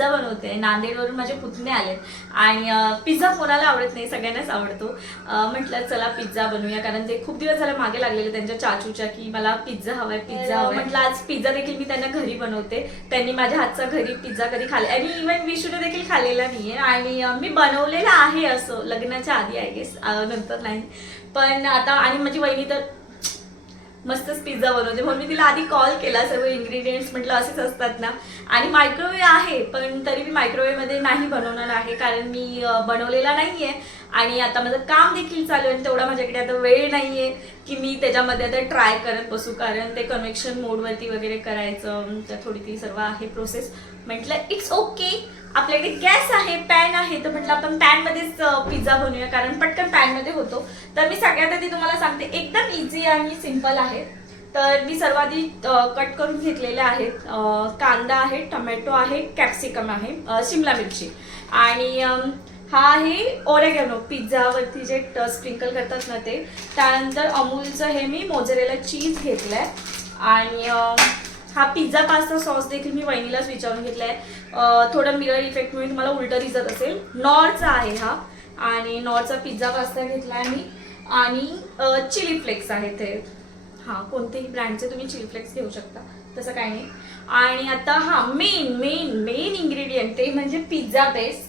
Pizza बनवते. नांदेडवरून माझे पुतणे आले आणि पिझ्झा कोणाला आवडत नाही, सगळ्यांनाच आवडतो. म्हटलं चला पिझ्झा बनवूया, कारण ते खूप दिवस झाले मागे लागलेले त्यांच्या चाचूच्या की मला पिझ्झा हवाय पिझ्झा हवाय. म्हटलं आज पिझ्झा देखील मी त्यांना घरी बनवते. त्यांनी माझ्या हातचा घरी पिझ्झा कधी खाल्ला आणि इव्हन विशूने देखील खाल्लेला नाहीये. आणि मी बनवलेला आहे असं लग्नाच्या आधी आय गेस, नंतर नाही. पण आता आणि माझी वहिनी तर मस्तच पिझ्झा बनवते, म्हणून मी तिला आधी कॉल केला. सर्व इन्ग्रेडियंट्स म्हटलं असेच असतात ना. आणि मायक्रोवेव्ह आहे, पण तरी मी मायक्रोवेव्ह मध्ये नाही बनवणार आहे, कारण मी बनवलेला नाहीये आणि आता माझं काम देखील चालू आहे. तेवढा माझ्याकडे आता वेळ नाहीये की मी त्याच्यामध्ये आता ट्राय करत बसू, कारण ते कन्व्हेक्शन मोडवरती वगैरे करायचं, तर थोडी ती सर्व आहे प्रोसेस. म्हटलं इट्स ओके, आपल्याकडे गॅस आहे, पॅन आहे, तर म्हटलं आपण पॅन मध्येच पिझ्झा बनवूया, कारण पटकन पॅन मध्ये होतो. तर मी सगळ्यात आधी तुम्हाला सांगते, एकदम इझी आणि सिंपल आहे. तर मी सर्वाधी कट करून घेतलेले आहेत. कांदा आहे, टोमॅटो आहे, कॅप्सिकम आहे, शिमला मिरची आणि हा आहे ओरेगॅनो, पिझ्झावरती जे स्प्रिंकल करतात ना ते. त्यानंतर अमूलचं हे मी मोझरेला चीज घेतलंय आणि हा पिझ्झा पास्ता सॉस देखील मी वहिनीलाच विचारून घेतलाय. थोडं मिरर इफेक्टमुळे तुम्हाला उलट दिसत असेल. नॉरचा आहे हा आणि नॉरचा पिझ्झा पास्ता घेतलाय मी. आणि चिली फ्लेक्स आहे ते, हा कोणतेही ब्रँडचे तुम्ही चिली फ्लेक्स घेऊ शकता, तसं काही नाही. आणि आता हा मेन मेन मेन इंग्रेडियंट ते म्हणजे पिझ्झा बेस.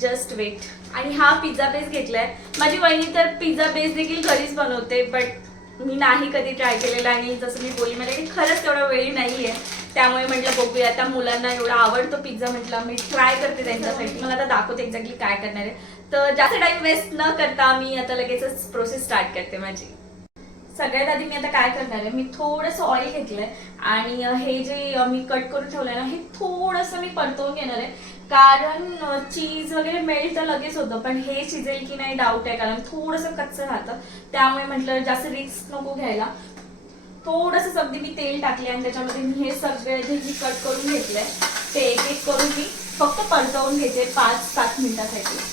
Just weight. आणि हा पिझ्झा बेस घेतलाय. माझी वहिनी तर पिझ्झा बेस देखील घरीच बनवते, बट मी नाही कधी ट्राय केलेला आणि जसं मी बोलली माझ्याकडे खरंच तेवढा वेळ नाहीये. त्यामुळे म्हटलं बघूया, आता मुलांना एवढा आवडतो पिझ्झा, म्हटलं मी ट्राय करते त्यांच्यासाठी. मला आता दाखवते एक्झॅक्टली काय करणार आहे. तर जास्त टाइम वेस्ट न करता मी आता लगेचच प्रोसेस स्टार्ट करते माझी. सगळ्यात आधी मी आता काय करणार आहे, मी थोडंसं ऑइल घेतलंय आणि हे जे मी कट करून ठेवलंय ना, हे थोडंसं मी परतवून घेणार आहे, कारण चीज वगैरे मेल्ट तर लगेच होतं, पण हे शिजेल की नाही डाऊट आहे, कारण थोडंसं कच्चं राहतं. त्यामुळे म्हटलं जास्त रिस्क नको घ्यायला. थोडंसं अगदी मी तेल टाकले आणि त्याच्यामध्ये मी हे सगळे जे मी कट करून घेतलंय ते एक एक करून मी फक्त परतवून घेते 5-7 मिनिटासाठी.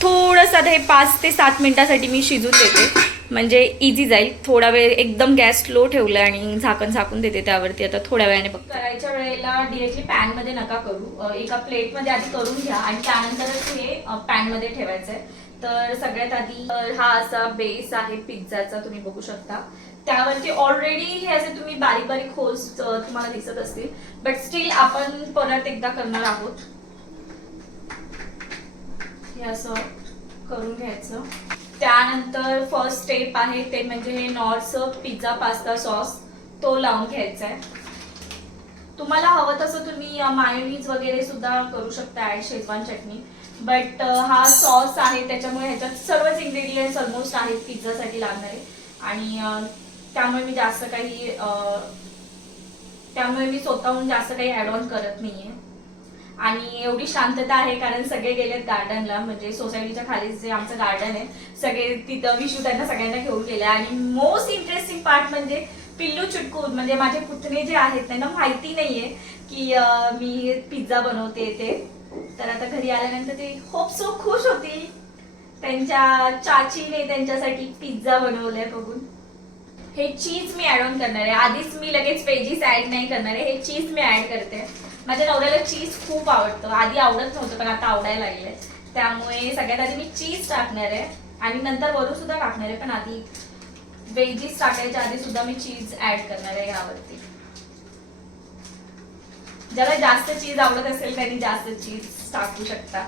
थोडंसं आता हे 5 ते 7 मिनिटासाठी मी शिजून देते, म्हणजे इझी जाईल. थोडा वेळ एकदम गॅस स्लो ठेवला आणि झाकून देते त्यावरती. आता थोड्या वेळाने बघ. करायच्या वेळेला डिरेक्टली पॅन मध्ये नका करू, एका प्लेटमध्ये आधी करून घ्या आणि त्यानंतरच हे पॅन मध्ये ठेवायचंय. तर सगळ्यात आधी हा असा बेस आहे पिझ्झाचा, तुम्ही बघू शकता. त्यावरती ऑलरेडी हे असे तुम्ही बारीक बारीक होल्स तुम्हाला दिसत असतील, बट स्टील आपण परत एकदा करणार आहोत. हे असं करून घ्यायचं. त्यानंतर फर्स्ट स्टेप आहे ते म्हणजे हे नॉरचं पिझ्झा पास्ता सॉस, तो लावून घ्यायचा आहे. तुम्हाला हवं तसं तुम्ही मायोनीज वगैरे सुद्धा करू शकता ऍड, शेजवान चटणी. बट हा सॉस आहे त्याच्यामुळे ह्याच्यात सर्वच इंग्रेडियंट्स ऑलमोस्ट आहेत पिझ्झासाठी लागणारे, आणि त्यामुळे मी स्वतःहून जास्त काही ऍड ऑन करत नाहीये. आणि एवढी शांतता आहे कारण सगळे गेलेत गार्डनला, म्हणजे सोसायटीच्या खाली जे आमचं गार्डन आहे, सगळे तिथं विशू त्यांना सगळ्यांना घेऊन गेले. आणि मोस्ट इंटरेस्टिंग पार्ट म्हणजे पिल्लू चुटकू, म्हणजे माझे पुतणे जे आहेत त्यांना माहिती नाहीये की मी पिझ्झा बनवते ते. तर आता घरी आल्यानंतर ते होप सो खुश होतील, त्यांच्या चाचीने त्यांच्यासाठी पिझ्झा बनवलाय बघून. हे चीज मी ऍड ऑन करणार आहे. आधीच मी लगेच व्हेजीस ऍड नाही करणार आहे, हे चीज मी ऍड करते. माझ्या नवऱ्याला चीज खूप आवडतं, आधी आवडत नव्हतं पण आता आवडायला लागलंय. त्यामुळे सगळ्यात आधी मी चीज टाकणार आहे आणि नंतर वरून सुद्धा टाकणार आहे, पण आधी व्हेजीस टाकायच्या आधी सुद्धा मी चीज ऍड करणार आहे यावरती. ज्याला जास्त चीज आवडत असेल त्यांनी जास्त चीज टाकू शकता.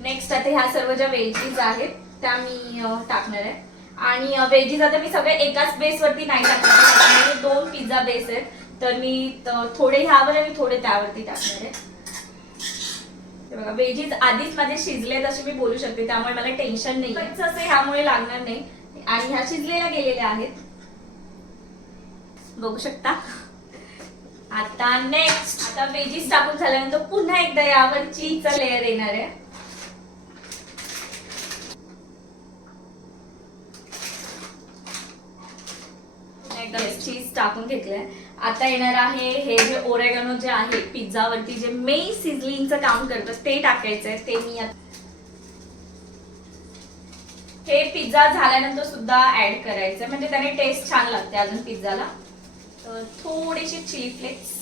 नेक्स्ट आता ह्या सर्व ज्या व्हेजीस आहेत त्या मी टाकणार आहे. आणि व्हेजीस आता मी सगळे एकाच बेसवरती नाही टाकणार, 2 पिझ्झा बेस आहेत, तर मी थोडे ह्यावर आणि थोडे त्यावरती टाकणार आहे. बघा व्हेजीस आधीच माझे शिजलेत असे मी बोलू शकते, त्यामुळे मला टेन्शन नाही आहे, असं ह्यामुळे लागणार नाही. आणि ह्या शिजलेल्या गेलेल्या आहेत, बघू शकता. आता नेक्स्ट, आता व्हेजीस टाकून झाल्यानंतर पुन्हा एकदा यावर चीजचा लेअर येणार आहे. चीज टाकून घेतलंय. आता येणार आहे हे जे ओरेगॅनो जे आहे पिझ्झावरती जे मेन सिझलिंगचं काम करतं ते टाकायचंय. ते मी हे पिझ्झा झाल्यानंतर सुद्धा ऍड करायचं, म्हणजे त्याने टेस्ट छान लागते अजून पिझ्झाला. तर थोडेसे चिली फ्लेक्स,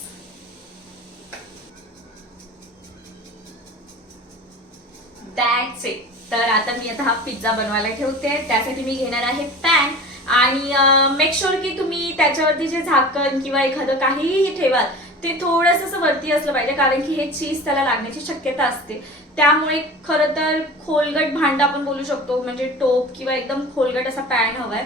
दॅट्स इट. तर आता मी हा पिझ्झा बनवायला ठेवते. त्यासाठी मी घेणार आहे पॅन आणि मेक शुअर की तुम्ही त्याच्यावरती जे झाकण किंवा एखादं काहीही ठेवाल ते थोडंसं असं वरती असलं पाहिजे, कारण की हे चीज त्याला लागण्याची शक्यता असते. त्यामुळे खरं तर खोलगट भांडं आपण बोलू शकतो, म्हणजे टोप किंवा एकदम खोलगट असा पॅन हवाय,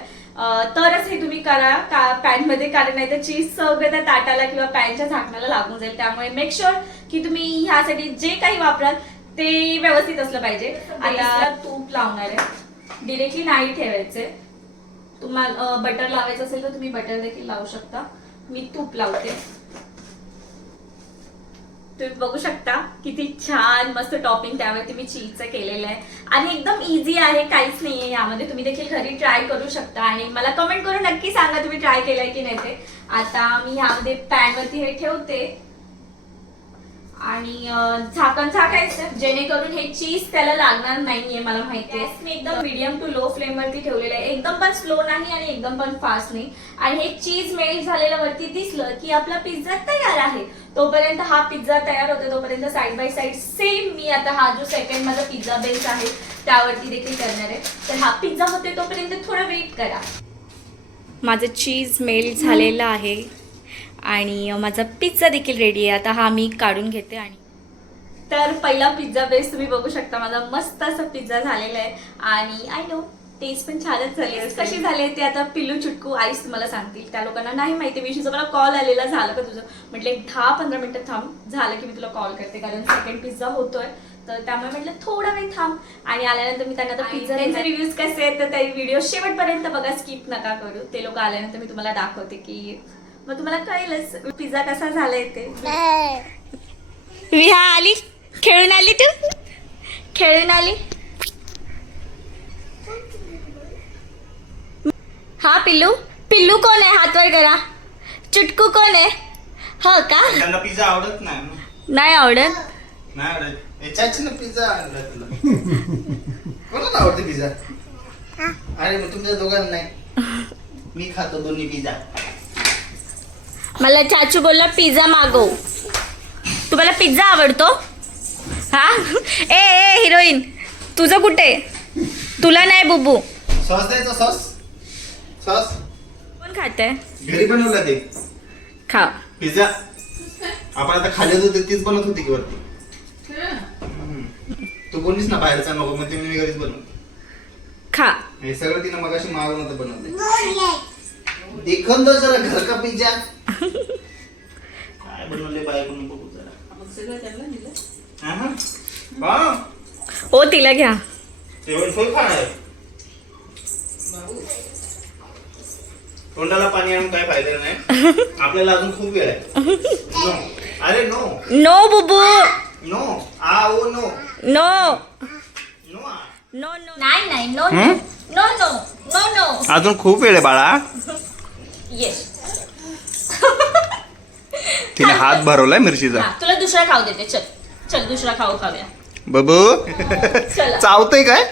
तरच हे तुम्ही करा का पॅनमध्ये, कारण नाही तर चीज सगळं त्या ताटाला किंवा पॅनच्या झाकणाला लागून जाईल. त्यामुळे मेक शुअर की तुम्ही ह्यासाठी जे काही वापराल ते व्यवस्थित असलं पाहिजे. आता तूप लावणार आहे, डिरेक्टली नाही ठेवायचे. तुम्हाला बटर लावायचं असेल तर तुम्ही बटर देखील लावू शकता. मी तूप लावते. तुम्ही बघू शकता किती छान मस्त टॉपिंग त्यावरती मी चीजचं केलेलं आहे आणि एकदम इझी आहे, काहीच नाहीये यामध्ये. तुम्ही देखील घरी ट्राय करू शकता आणि मला कमेंट करून नक्की सांगा तुम्ही ट्राय केलंय की नाही ते. आता मी यामध्ये पॅनवरती हे ठेवते आणि झाकण झाकायचं, जेणेकरून हे चीज त्याला लागणार नाहीये. मला माहितीये मी एकदम मीडियम टू लो फ्लेम वरती ठेवलेलं आहे, एकदम पण स्लो नाही आणि एकदम पण फास्ट नाही. आणि हे चीज मेल्ट झालेलं वरती दिसलं की आपला पिझ्झा तयार आहे. तोपर्यंत हा पिझ्झा तयार होतो, तोपर्यंत साइड बाय साइड सेम मी आता हा जो सेकंड माझा पिझ्झा बेस आहे त्यावरती देखील करणार आहे. तर हा पिझ्झा होते तोपर्यंत थोडा वेट करा. माझं चीज मेल्ट झालेलं आहे आणि माझा पिझ्झा देखील रेडी आहे. आता हा मी काढून घेते. आणि तर पहिला पिझ्झा बेस तुम्ही बघू शकता, माझा मस्त असा पिझ्झा झालेला आहे आणि आय नो टेस्ट पण छानच झाली. कशी झाली ते आता पिल्लू चुटकू आईस तुम्हाला सांगतील. त्या लोकांना नाही माहिती. विशूचा मला कॉल आलेला, झालं का तुझं, म्हटलं एक 10-15 मिनिटं थांब, झालं की मी तुला कॉल करते, कारण सेकंड पिझ्झा होतोय. तर त्यामुळे म्हटलं थोडा वेळ थांब. आणि आल्यानंतर मी त्यांना पिझ्झा रिव्ह्यूज कसे आहेत तर ते व्हिडिओ शेवटपर्यंत बघा, स्किप नका करू. ते लोक आल्यानंतर मी तुम्हाला दाखवते की मग तुम्हाला कळेलच पिझ्झा कसा झालाय ते. विहा आली, खेळून आली, तू खेळून आली. हा पिल्लू, पिल्लू कोण आहे, हात वर करा. चुटकू कोण आहे? हो का, त्यांना पिझ्झा आवडत नाही. नाही आवडत, नाही आवडत. याच्याच ना पिझ्झा आणला तुला. कोणाला आवडते पिझ्झा? अरे मग तुमच्या दोघांना नाही, मी खातो दोन्ही पिझ्झा. मला चाचू बोलला पिझ्झा मागव. तुम्हाला पिझ्झा आवडतो? हा ए ए हिरोईन, तुझं कुठे? तुला नाही बुबू. सॉस द्यायचा, सॉस सॉस कोण खाते? घरी बनवला ते खा पिझ्झा. आपण आता खाल्ले होते तीच बनवत होती की वरती. तू बोललीस ना बाहेरचा नको, मग ते मी घरीच बनवतो. खा. हे सगळं तिनं मगाशी मागवून होतं बनवले. देखून दो जरा घर का पिझ्झा काय बनवले बाहेर म्हणून बघू जरा. हो तिला घ्या. जेवण सोय खाणार. तोंडाला पाणी आणून काय फायदा नाही. आपल्याला अजून खूप वेळ आहे. नो, अरे नो नो बुबू, नो आ ओ नो नो नो आ. नो नो नाही नाही, no no no no no no. अजून खूप वेळ आहे बाळा. येस. तिने हात भरवलाय मिरचीचा. तुला दुसरा खाऊ देते. चल चल दुसरा खाऊ खाऊया. बाबू चला चावतंय काय?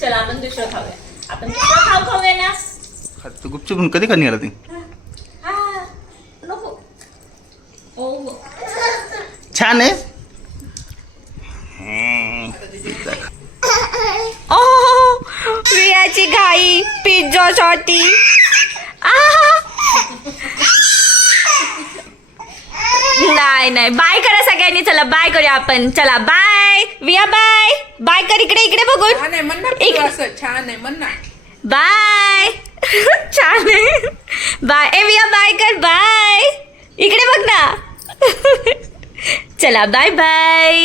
चला आपण दुसरा खाऊया. आपण दुसरा खाऊ खाऊया ना. तू गुपचूप कधी का निघाला ती? हा नको. ओ छान आहे. ओ रियाची घाई पिझ्झासाठी. नाही नाही, बाय करा सगळ्यांनी. चला बाय करूया आपण. चला बाय विया, बाय बाय कर. इकडे इकडे बघून छान आहे म्हण ना, असं छान आहे म्हण ना. बाय. छान आहे. बाय ए विया, बाय कर. बाय इकडे बघ ना. चला बाय बाय.